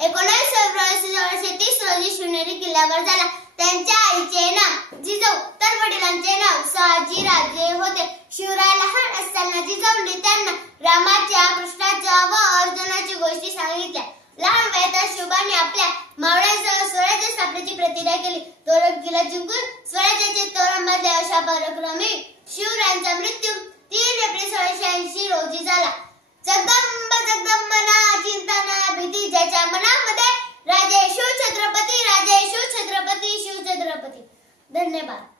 19 February 1630 रोजी शिवनेरी किल्ल्यावर झाला. त्यांच्या आईचे नाव जिजाऊ तर वडिलांचे नाव शहाजीराजे होते. शिवराय लहान असताना जिजाऊंनी त्यांना रामाच्या, कृष्णाच्या व अर्जुनाची गोष्टी सांगितल्या. लहान वयातच शिवबांनी आपल्या मावळ्यांसह स्वराज्य स्थापनेची प्रतिज्ञा केली. तोरण किल्ला जिंकून स्वराज्याचे तोरण बांधले. अशा पराक्रमी शिवरायांचा मृत्यू 3 एप्रिल 1680 रोजी झाला. जगदंब जगदंब ना चिंता ना भीती, ज्याच्या मनामध्ये राजे शिवछत्रपती, राजे शिवछत्रपती, शिवछत्रपती. धन्यवाद.